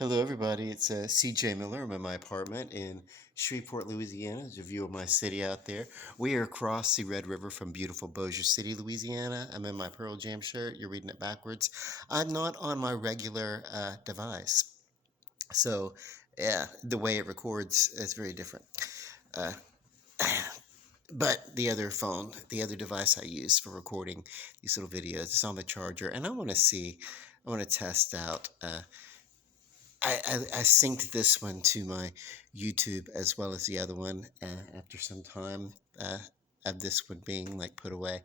Hello, everybody. It's CJ Miller. I'm in my apartment in Shreveport, Louisiana. There's a view of my city out there. We are across the Red River from beautiful Bossier City, Louisiana. I'm in my Pearl Jam shirt. You're reading it backwards. I'm not on my regular device. So, yeah, the way it records is very different. Uh, but the other phone, the other device I use for recording these little videos is on the charger. And I want to test out. I synced this one to my YouTube as well as the other one after some time of this one being like put away.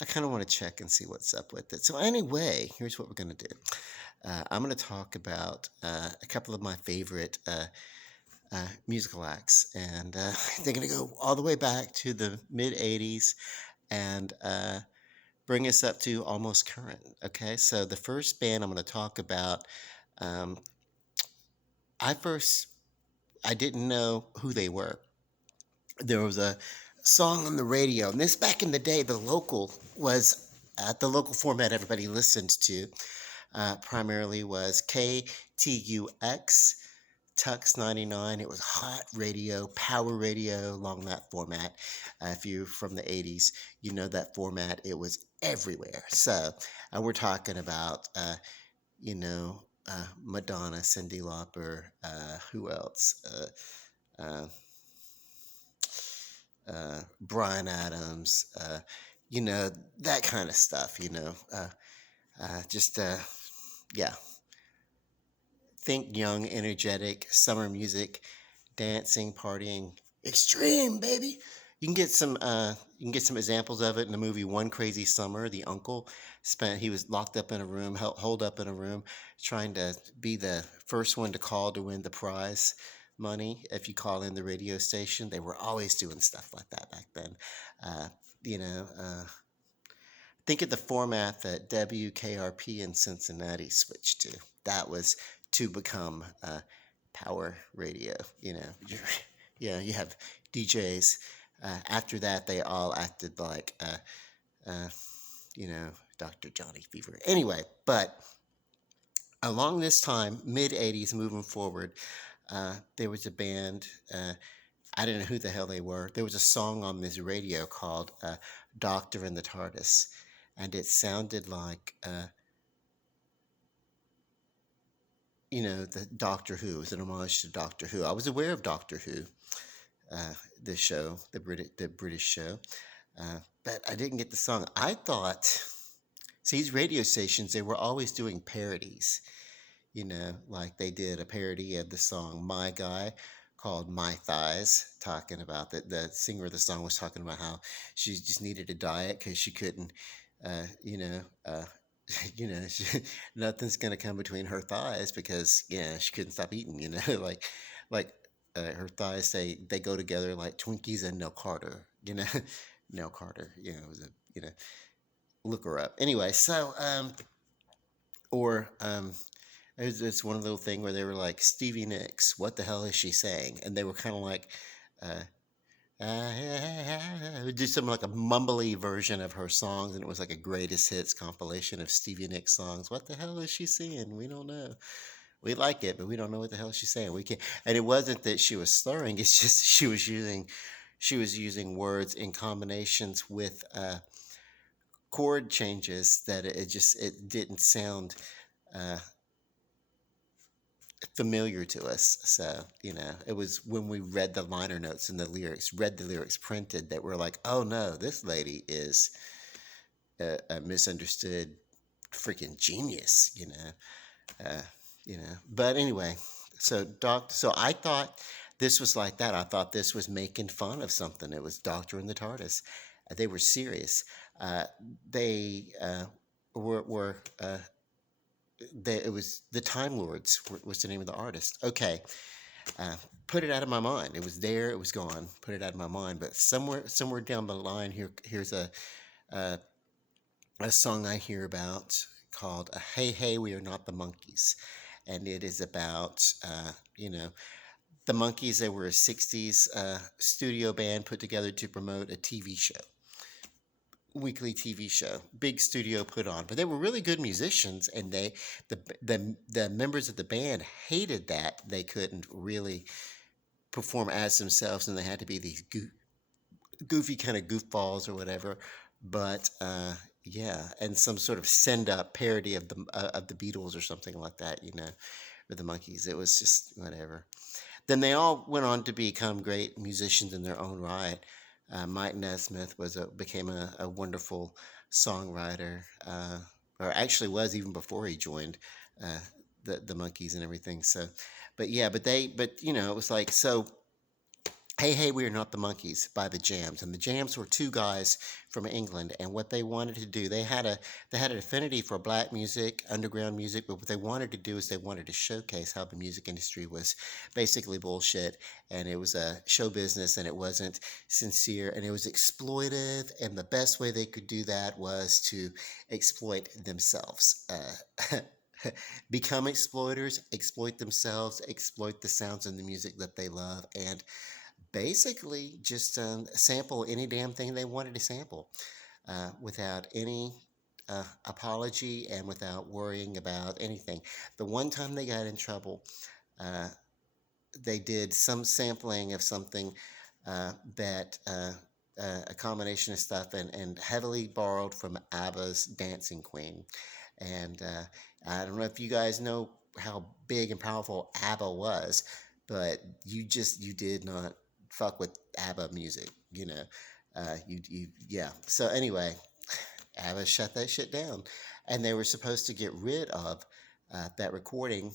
I kind of want to check and see what's up with it. So anyway, here's what we're going to do. I'm going to talk about a couple of my favorite musical acts, and they're going to go all the way back to the mid '80s and bring us up to almost current. Okay, so the first band I'm going to talk about. Um, I first I didn't know who they were. There was a song on the radio, and this back in the day, the local was the local format everybody listened to primarily was KTUX. Tux 99. It was hot radio, power radio along that format. If you're from the 80s, you know that format. It was everywhere. So, we're talking about, Madonna, Cyndi Lauper, who else? Brian Adams, that kind of stuff, just, yeah. Think young, energetic, summer music, dancing, partying, extreme, baby. You can get some examples of it in the movie One Crazy Summer. The uncle he was locked up in a room, holed up in a room, trying to be the first one to call to win the prize money. If you call in the radio station, they were always doing stuff like that back then. Uh, you know, uh, think of the format that WKRP in Cincinnati switched to. That was to become power radio. Yeah, you have DJs. After that, they all acted like, uh, you know, Dr. Johnny Fever. Anyway, but along this time, mid 80s, moving forward, there was a band. I didn't know who the hell they were. There was a song on this radio called Doctor and the TARDIS, and it sounded like, the Doctor Who. It was an homage to Doctor Who. I was aware of Doctor Who, the show, the British show, but I didn't get the song. I thought, see, these radio stations, they were always doing parodies, like they did a parody of the song My Guy called My Thighs, talking about that the singer of the song was talking about how she just needed a diet because she couldn't, uh, you know, uh, nothing's gonna come between her thighs because yeah, she couldn't stop eating, like her thighs they go together like Twinkies and Nell Carter, Nell Carter, was a look her up anyway. So or it's one little thing where they were like Stevie Nicks, what the hell is she saying? And they were kind of like, uh, do something like a mumbly version of her songs, and it was like a greatest hits compilation of Stevie Nicks songs. What the hell is she saying? We don't know. We like it, but we don't know what the hell she's saying. We can't. And it wasn't that she was slurring; it's just she was using words in combinations with chord changes that it didn't sound uh, familiar to us. So, it was when we read the liner notes and read the lyrics printed, that we're like, oh no, this lady is a misunderstood freaking genius, uh, But anyway, so I thought this was like that. I thought this was making fun of something. It was Doctor and the TARDIS. They were serious. They were it was the Time Lords was the name of the artist. Okay, uh, put it out of my mind. It was there. It was gone. Put it out of my mind. But somewhere down the line, here's uh, a song I hear about called "Hey Hey We Are Not the Monkeys," and it is about the Monkeys. They were a '60s studio band put together to promote a TV show. weekly TV show, big studio put on. But they were really good musicians, and the members of the band hated that they couldn't really perform as themselves, and they had to be these goofy kind of goofballs or whatever. But yeah, and some sort of send up parody of the Beatles or something like that, or the Monkees. It was just whatever. Then they all went on to become great musicians in their own right. Mike Nesmith became a wonderful songwriter, or actually was even before he joined uh, the Monkees and everything. So, but yeah, but it was like so. Hey, Hey, We Are Not the Monkees by the Jams. And the Jams were two guys from England. And what they wanted to do, they had an affinity for black music, underground music, but what they wanted to do is they wanted to showcase how the music industry was basically bullshit. And it was a show business and it wasn't sincere and it was exploitive. And the best way they could do that was to exploit themselves. Become exploiters, exploit themselves, exploit the sounds and the music that they love, and basically just sample any damn thing they wanted to sample without any apology and without worrying about anything. The one time they got in trouble, uh, they did some sampling of something that a combination of stuff and heavily borrowed from ABBA's Dancing Queen. And I don't know if you guys know how big and powerful ABBA was, but you did not fuck with ABBA music, yeah. So anyway, ABBA shut that shit down, and they were supposed to get rid of that recording,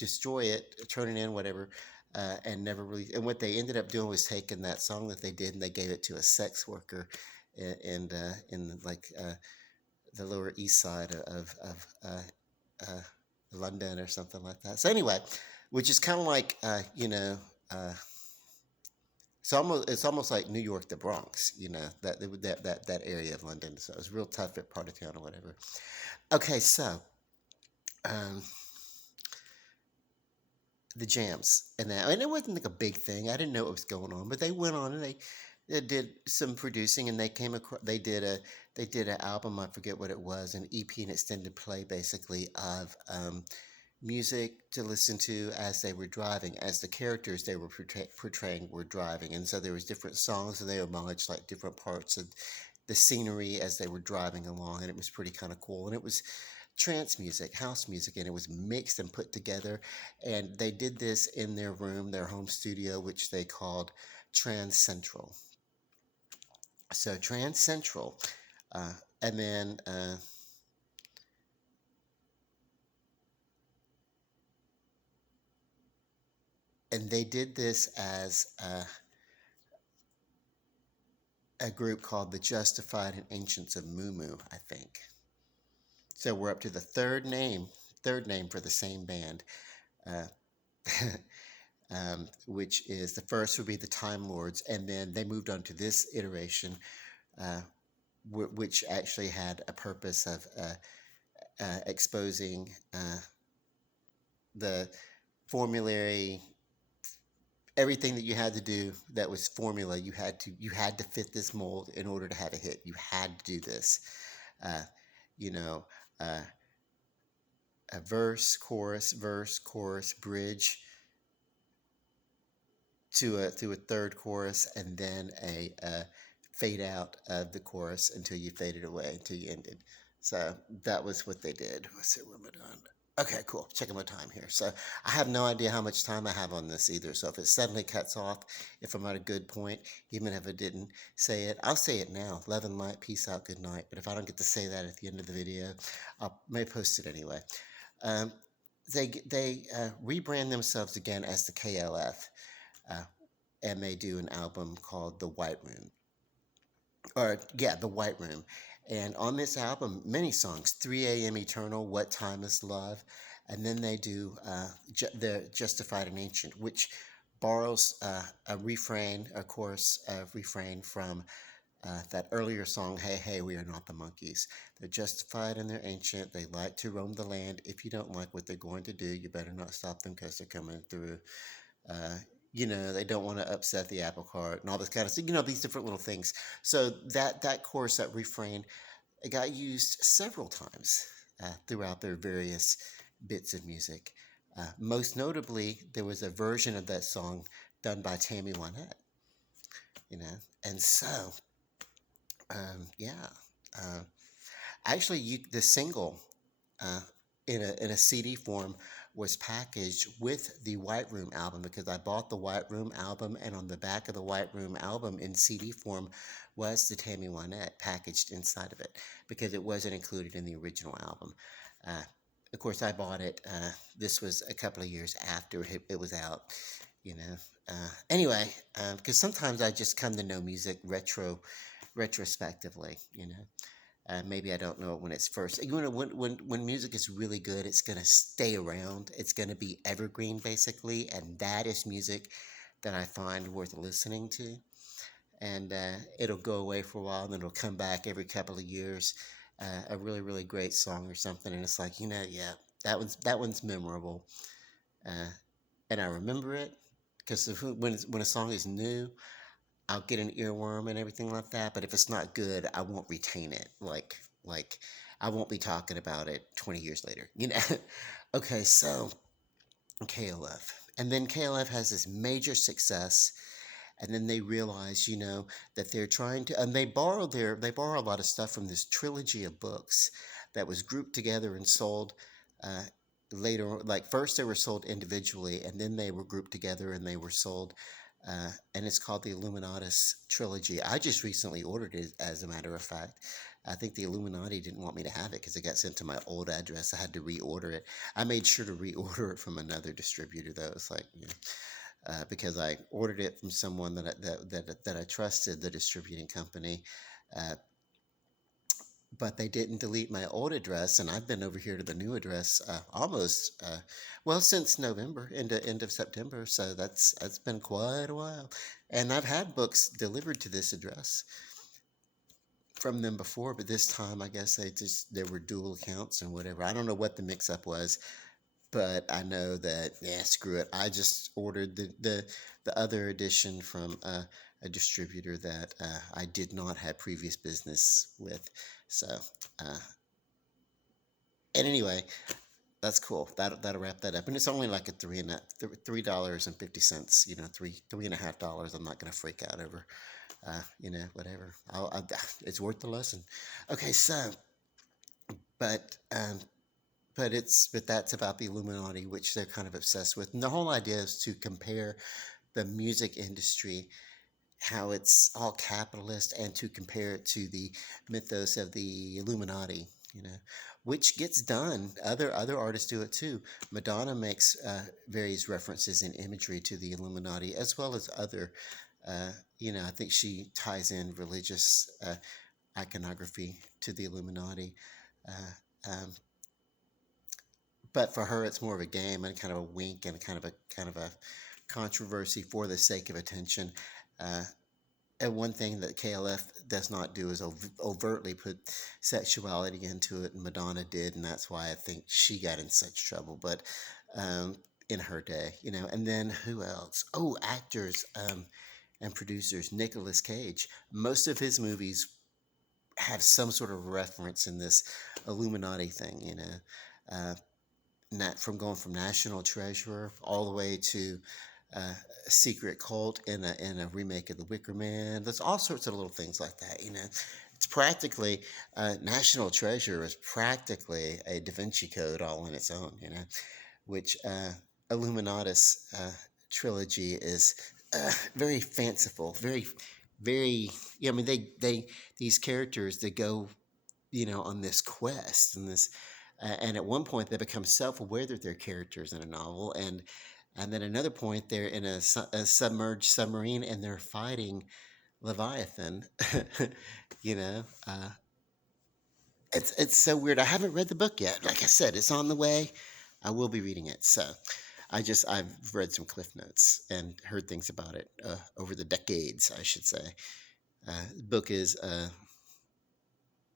destroy it, turn it in, whatever, and never really. And what they ended up doing was taking that song that they did and they gave it to a sex worker, in like the Lower East Side of London or something like that. So anyway, which is kind of like Uh, it's almost like New York, the Bronx, that area of London. So it's a real tough part of town or whatever. Okay, so um, the jams and it wasn't like a big thing. I didn't know what was going on, but they went on and they did some producing and they came across they did an album. I forget what it was, an EP, an extended play basically of music to listen to as they were driving, as the characters they were portraying were driving. And so there was different songs and they acknowledged like different parts of the scenery as they were driving along, and it was pretty kind of cool. And it was trance music, house music, and it was mixed and put together. And they did this in their room, their home studio, which they called Trans Central. So Trans Central, uh, and then and they did this as a group called the Justified and Ancients of Moo, I think. So we're up to the third name for the same band, uh, which is the first would be the Time Lords, and then they moved on to this iteration, uh, which actually had a purpose of exposing the formulary, everything that you had to do that was formula. You had to fit this mold in order to have a hit. You had to do this. Uh, you know, uh, a verse, chorus, bridge to a third chorus, and then a fade out of the chorus until you faded away until you ended. So that was what they did. Let's see, what am I done? Okay, cool. Checking my time here. So I have no idea how much time I have on this either. So if it suddenly cuts off, if I'm at a good point, even if I didn't say it, I'll say it now. Love and light, peace out, good night. But if I don't get to say that at the end of the video, I may post it anyway. Um, they rebrand themselves again as the KLF, uh, and they do an album called The White Room, or yeah, The White Room. And on this album, many songs: 3 a.m. Eternal, What Time Is Love, and then they do the Justified and Ancient, which borrows a chorus, a refrain from that earlier song, Hey, Hey, We Are Not the Monkees. They're justified and they're ancient. They like to roam the land. If you don't like what they're going to do, you better not stop them because they're coming through. Uh, they don't want to upset the apple cart and all this kind of stuff, these different little things. So that chorus, that refrain, it got used several times throughout their various bits of music. Most notably, there was a version of that song done by Tammy Wynette, you know, and so yeah. Uh, Actually, the single uh, in a CD form was packaged with the White Room album, because I bought the White Room album, and on the back of the White Room album in CD form was the Tammy Wynette packaged inside of it, because it wasn't included in the original album. Uh, of course, I bought it. This was a couple of years after it was out, you know. Anyway, because sometimes I just come to know music retrospectively, maybe I don't know it when it's first. When music is really good, it's gonna stay around. It's gonna be evergreen, basically, and that is music that I find worth listening to. And it'll go away for a while, and then it'll come back every couple of years. A really, really great song or something, and it's like, yeah, that one's memorable, uh, and I remember it because when a song is new, I'll get an earworm and everything like that. But if it's not good, I won't retain it. Like I won't be talking about it 20 years later. Okay, so KLF. And then KLF has this major success, and then they realize, that they're trying to, and they borrow a lot of stuff from this trilogy of books that was grouped together and sold uh, later. Like first they were sold individually, and then they were grouped together and they were sold. And it's called the Illuminatus trilogy. I just recently ordered it, as a matter of fact. I think the Illuminati didn't want me to have it because it got sent to my old address. I had to reorder it. I made sure to reorder it from another distributor, though. It's like, because I ordered it from someone that I trusted, the distributing company, uh, but they didn't delete my old address, and I've been over here to the new address almost, well, since November, end of September. So that's been quite a while, and I've had books delivered to this address from them before, but this time I guess there were dual accounts and whatever. I don't know what the mix up was, but I know that, yeah, screw it. I just ordered the other edition from a distributor that I did not have previous business with. So, uh, and anyway, that's cool. That'll wrap that up. And it's only like a $3.50. $3.50. I'm not gonna freak out over, whatever. It's worth the lesson. Okay, so, but that's about the Illuminati, which they're kind of obsessed with. And the whole idea is to compare the music industry, how it's all capitalist, and to compare it to the mythos of the Illuminati, which gets done. Other artists do it too. Madonna makes various references in imagery to the Illuminati, as well as other. I think she ties in religious iconography to the Illuminati. Um, but for her, it's more of a game and kind of a wink and kind of a controversy for the sake of attention. Uh, and one thing that KLF does not do is overtly put sexuality into it, and Madonna did, and that's why I think she got in such trouble. But in her day, and then who else? Oh, actors and producers. Nicolas Cage. Most of his movies have some sort of reference in this Illuminati thing. Uh, from going from National Treasure all the way to a Secret Cult in a remake of The Wicker Man. There's all sorts of little things like that. It's practically National Treasure is practically a Da Vinci Code all on its own. Which Illuminatus trilogy is very fanciful, very very. Yeah, I mean they these characters that go on this quest and at one point they become self-aware that they're characters in a novel, and then another point they're in a submerged submarine and they're fighting Leviathan. you know uh, it's so weird. I haven't read the book yet. Like I said, it's on the way. I will be reading it. So I've read some cliff notes and heard things about it over the decades, I should say. The book is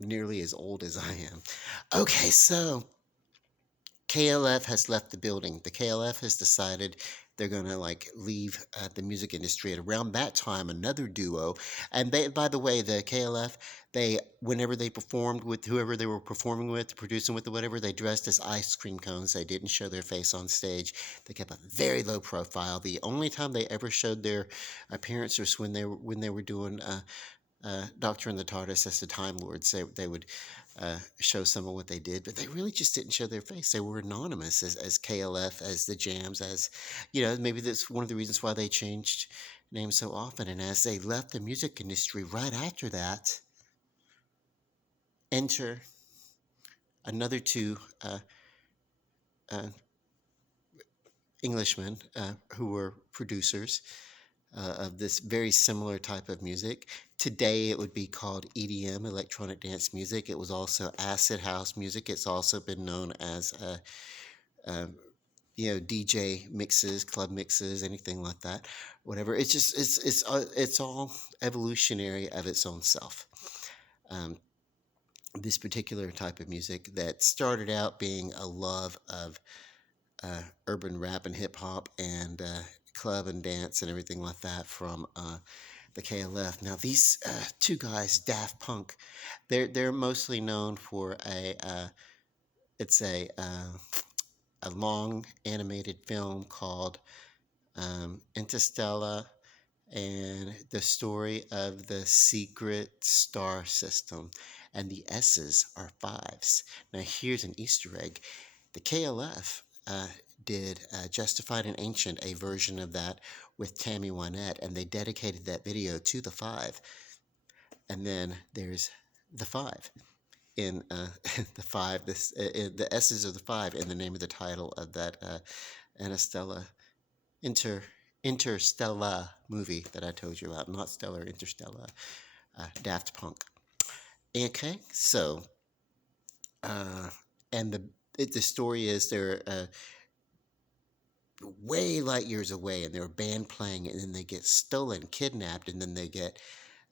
nearly as old as I am. Okay, so KLF has left the building. The KLF has decided they're gonna like leave the music industry. And around that time, another duo, and they, by the way, the KLF, they whenever they performed with whoever they were performing with, producing with, or whatever, they dressed as ice cream cones. They didn't show their face on stage. They kept a very low profile. The only time they ever showed their appearance was when they were doing Doctor and the TARDIS as the Time Lords. They would show some of what they did, but they really just didn't show their face. They were anonymous as KLF, as the Jams, as maybe that's one of the reasons why they changed names so often. And as they left the music industry right after that, enter another two uh, Englishmen who were producers of this very similar type of music. Today, it would be called EDM, electronic dance music. It was also acid house music. It's also been known as, DJ mixes, club mixes, anything like that, whatever. It's just it's all evolutionary of its own self. Um, this particular type of music that started out being a love of urban rap and hip hop and club and dance and everything like that from the KLF. Now these two guys, Daft Punk, they're mostly known for it's a long animated film called Interstellar, and the story of the secret star system. And the S's are fives. Now here's an Easter egg: the KLF did Justified and Ancient, a version of that with Tammy Wynette, and they dedicated that video to the five. And then there's the five in the five. The S's are the five in the name of the title of that Interstellar Inter Interstellar movie that I told you about, not Stellar, Interstellar, Daft Punk. Okay, so uh, and the story is they're way light years away, and they're a band playing, and then they get stolen, kidnapped, and then they get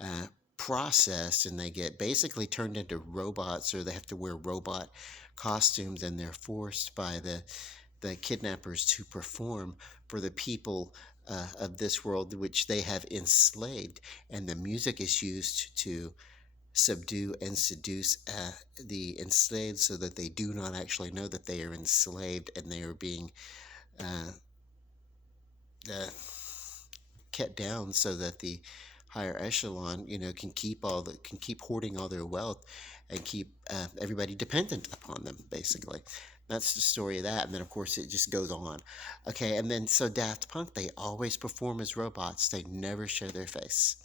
uh, processed, and they get basically turned into robots, or they have to wear robot costumes, and they're forced by the kidnappers to perform for the people of this world which they have enslaved. And the music is used to subdue and seduce the enslaved so that they do not actually know that they are enslaved and they are being uh, uh, kept down so that the higher echelon, can keep hoarding all their wealth and keep everybody dependent upon them, basically. That's the story of that. And then, of course, it just goes on. Okay, and then so Daft Punk, they always perform as robots. They never show their face.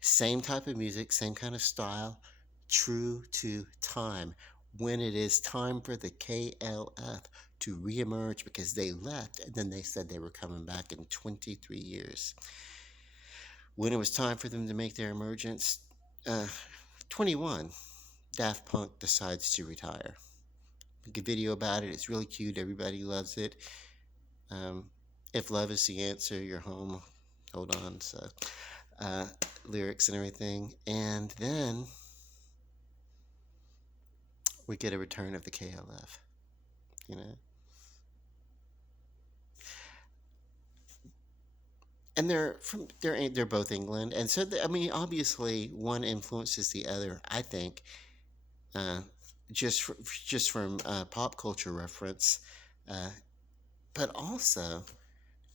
Same type of music, same kind of style, true to time. When it is time for the KLF to reemerge because they left and then they said they were coming back in 23 years. When it was time for them to make their emergence, uh, 21, Daft Punk decides to retire. Make a video about it. It's really cute. Everybody loves it. Um, if love is the answer, you're home. Hold on. So, uh, lyrics and everything. And then we get a return of the KLF. You know, and they're both England, and so I mean, obviously, one influences the other. I think, uh, just from pop culture reference, uh, but also,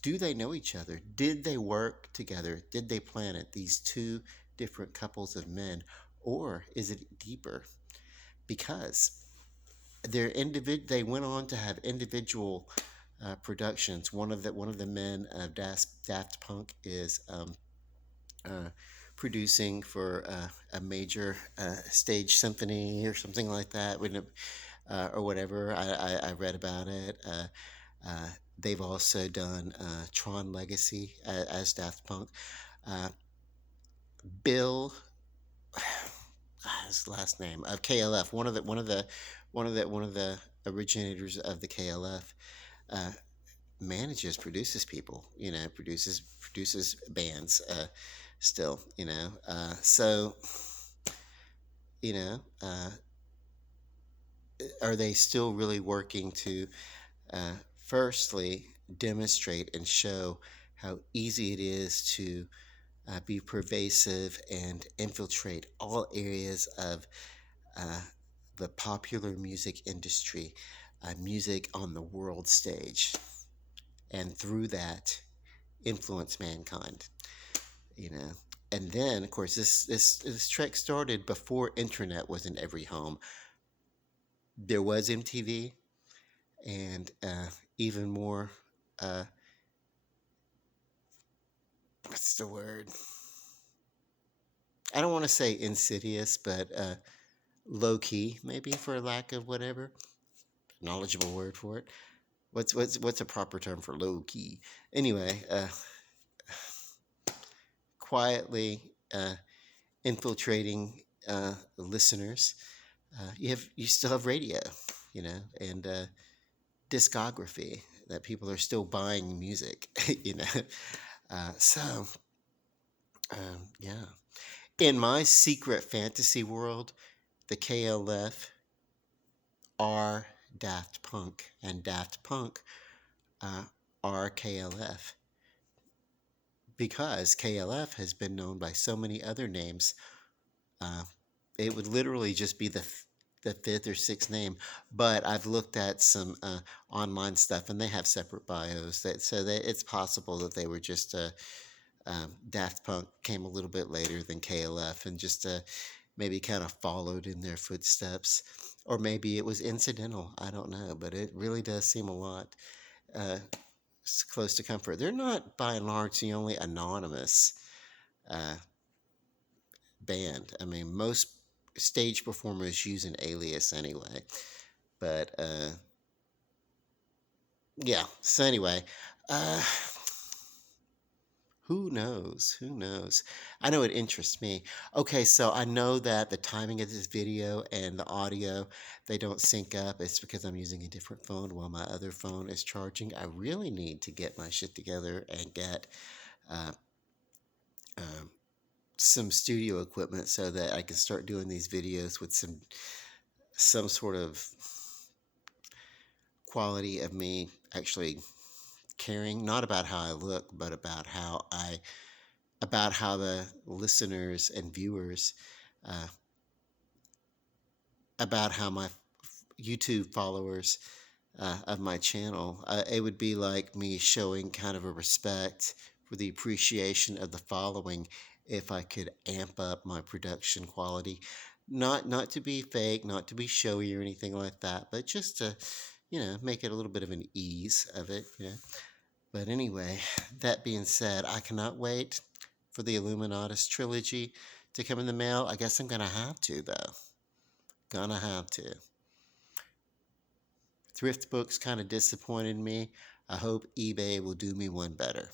do they know each other? Did they work together? Did they plan it? These two different couples of men, or is it deeper? Because they went on to have individual productions. One of the men of Daft Punk is uh, producing for a major stage symphony or something like that, or whatever. I read about it. Uh, they've also done Tron Legacy as Daft Punk. Uh, Bill, his last name of KLF, one of the originators of the KLF, uh, produces people, produces bands, still, so, you know, uh, are they still really working to, uh, firstly, demonstrate and show how easy it is to be pervasive and infiltrate all areas of uh, the popular music industry, music on the world stage, and through that influence mankind. You know, and then of course this trek started before internet was in every home. There was MTV, and even more. Uh, what's the word? I don't want to say insidious, but low key, maybe for lack of whatever knowledgeable word for it. What's a proper term for low key? Anyway, quietly infiltrating listeners. You still have radio, you know, and discography that people are still buying music, you know. So yeah, in my secret fantasy world, the KLF are Daft Punk, and Daft Punk uh, are KLF because KLF has been known by so many other names. Uh, it would literally just be the fifth or sixth name. But I've looked at some online stuff, and they have separate bios. That it's possible that they were just Daft Punk came a little bit later than KLF, and just maybe kind of followed in their footsteps, or maybe it was incidental. I don't know, but it really does seem a lot uh, close to comfort. They're not, by and large, the only anonymous uh, band. I mean, most stage performers use an alias anyway. But yeah. So anyway, uh, who knows? Who knows? I know it interests me. Okay, so I know that the timing of this video and the audio, they don't sync up. It's because I'm using a different phone while my other phone is charging. I really need to get my shit together and get uh, um, some studio equipment so that I can start doing these videos with some sort of quality of me actually caring, not about how I look, but about how the listeners and viewers, uh, about how my YouTube followers of my channel, it would be like me showing kind of a respect for the appreciation of the following if I could amp up my production quality. Not to be fake, not to be showy or anything like that, but just to, make it a little bit of an ease of it. But anyway, that being said, I cannot wait for the Illuminatus trilogy to come in the mail. I guess I'm gonna have to, though. Gonna have to. Thrift books kind of disappointed me. I hope eBay will do me one better.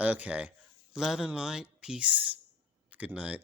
Okay. Love and light. Peace. Good night.